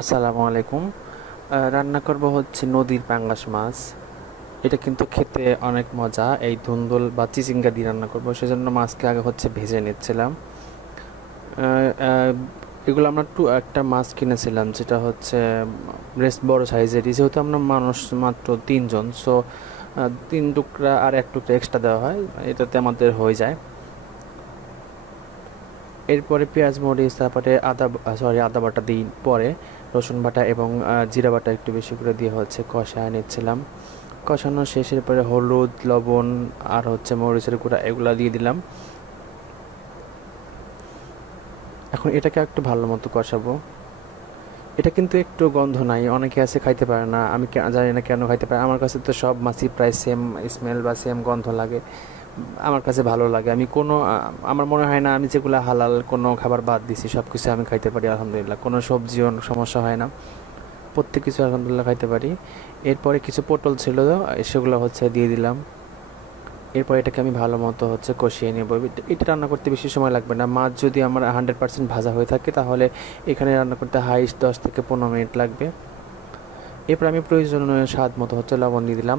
আসসালামু আলাইকুম। রান্না করব হচ্ছে নদীর পাঙ্গাস মাছ। এটা কিন্তু খেতে অনেক মজা। এই ধুন্দুল বা চিচিঙ্গা দিয়ে রান্না করব, সেজন্য মাছকে আগে হচ্ছে ভেজে নিচ্ছিলাম। আহ, আহ, এগুলো আমরা একটা মাছ কিনেছিলাম, যেটা হচ্ছে বেশ বড় সাইজেরই, যেহেতু আমরা মানুষ মাত্র 3 জন, সো 3 টুকরা আর 1 টুকরা এক্সট্রা দেওয়া হয়, এটাতে আমাদের হয়ে যায়। এরপরে পেঁয়াজ মরিচ, তারপরে আদা বাটা দিই পরে, রসুন বাটা এবং জিরা বাটা একটু বেশি করে দিয়ে হচ্ছে কষায় নিচ্ছিলাম। কষানো শেষের পরে হলুদ, লবণ আর হচ্ছে মরিচের গুঁড়া এগুলা দিয়ে দিলাম। এখন এটাকে একটু ভালো মতো কষাবো। এটা কিন্তু একটু গন্ধ নাই, অনেকে আছে খাইতে পারে না, আমি জানি না কেন খাইতে পারে। আমার কাছে তো সব মাছই প্রায় সেম স্মেল বা সেম গন্ধ লাগে। আমার কাছে ভালো লাগে। আমি কোনো আমার মনে হয় না আমি যেগুলো হালাল কোনো খাবার বাদ দিছি, সব কিছু আমি খাইতে পারি আলহামদুলিল্লাহ। কোনো সবজিও সমস্যা হয় না, প্রত্যেক কিছু আলহামদুলিল্লাহ খাইতে পারি। এরপরে কিছু পটল ছিল, সেগুলো হচ্ছে দিয়ে দিলাম। এরপর এটাকে আমি ভালো মতো হচ্ছে কষিয়ে নেব। এটা রান্না করতে বেশি সময় লাগবে না। মাছ যদি আমার 100% ভাজা হয়ে থাকে, তাহলে এখানে রান্না করতে হাইস্ট 10 থেকে 15 মিনিট লাগবে। এরপর আমি প্রয়োজনীয় স্বাদ মতো হচ্ছে লবণ দিয়ে দিলাম।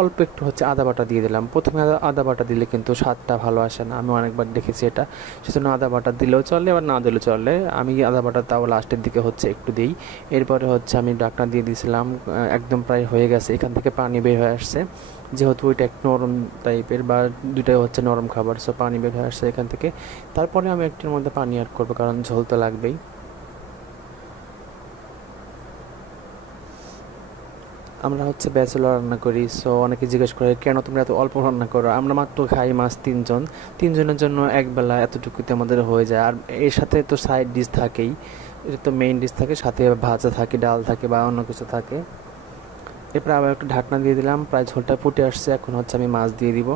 অল্প একটু হচ্ছে আদা বাটা দিয়ে দিলাম। প্রথমে আদা বাটা দিলে কিন্তু স্বাদটা ভালো আসে না, আমি অনেকবার দেখেছি এটা। সেজন্য আদা বাটা দিলেও চলে, আবার না দিলেও চলে। আমি আদা বাটা তাও লাস্টের দিকে হচ্ছে একটু দিই। এরপরে হচ্ছে আমি ঢাকনা দিয়ে দিয়েছিলাম। একদম প্রায় হয়ে গেছে, এখান থেকে পানি বের হয়ে আসছে। যেহেতু ওইটা একটু নরম টাইপের, বা দুইটাই হচ্ছে নরম খাবার, সো পানি বের হয়ে আসছে এখান থেকে। তারপরে আমি একটির মধ্যে পানি অ্যাড করবো, কারণ ঝোল তো লাগবেই। আমরা হচ্ছে ব্যাচেলর রান্না করি, সো অনেকে জিজ্ঞেস করে কেন তোমরা এত অল্প রান্না করো। আমরা মাত্র খাই মাছ 3 জন, 3 জনের জন্য একবেলা এতটুকুতে আমাদের হয়ে যায়। আর এর সাথে তো সাইড ডিশ থাকেই, এটা তো মেইন ডিশ থাকে, সাথে ভাজা থাকে, ডাল থাকে বা অন্য কিছু থাকে। এরপর আবার একটু ঢাকনা দিয়ে দিলাম, প্রায় ঝোলটা ফুটে আসছে। এখন হচ্ছে আমি মাছ দিয়ে দিব।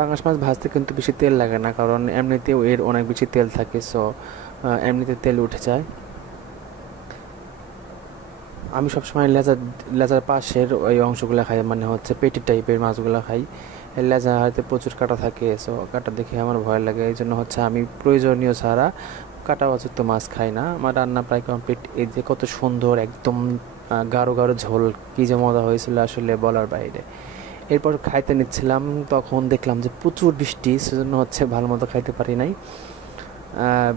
পাঙাশ মাছ ভাজতে কিন্তু বেশি তেল লাগে না, কারণ এমনিতেও এর অনেক বেশি তেল থাকে, সো এমনিতে তেল উঠে যায়। আমি সবসময় লেজার পাশের ওই অংশগুলো খাই, মানে হচ্ছে পেটি টাইপের মাছগুলো খাই। এর লেজা হয়তো প্রচুর কাটা থাকে, সো কাটা দেখে আমার ভয় লাগে। এই জন্য হচ্ছে আমি প্রয়োজনীয় ছাড়া কাটা অযুক্ত মাছ খাই না। আমার রান্না প্রায় কমপ্লিট। এই যে কত সুন্দর একদম গাঢ় গাঢ় ঝোল, কী যে মজা হয়েছিল আসলে বলার বাইরে। এরপর খাইতে নিচ্ছিলাম, তখন দেখলাম যে প্রচুর বৃষ্টি, সেজন্য হচ্ছে ভালো মতো খাইতে পারি নাই। আহ,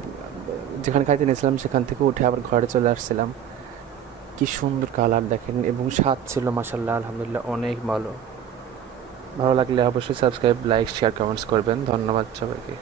যেখানে খাইতে নিয়েছিলাম সেখান থেকে উঠে আবার ঘরে চলে আসছিলাম। কি সুন্দর কালার দেখেন, এবং স্বাদ ছিল মাশাল্লাহ আলহামদুলিল্লাহ অনেক ভালো। ভালো লাগলে অবশ্যই সাবস্ক্রাইব, লাইক, শেয়ার, কমেন্টস করবেন। ধন্যবাদ সবাইকে।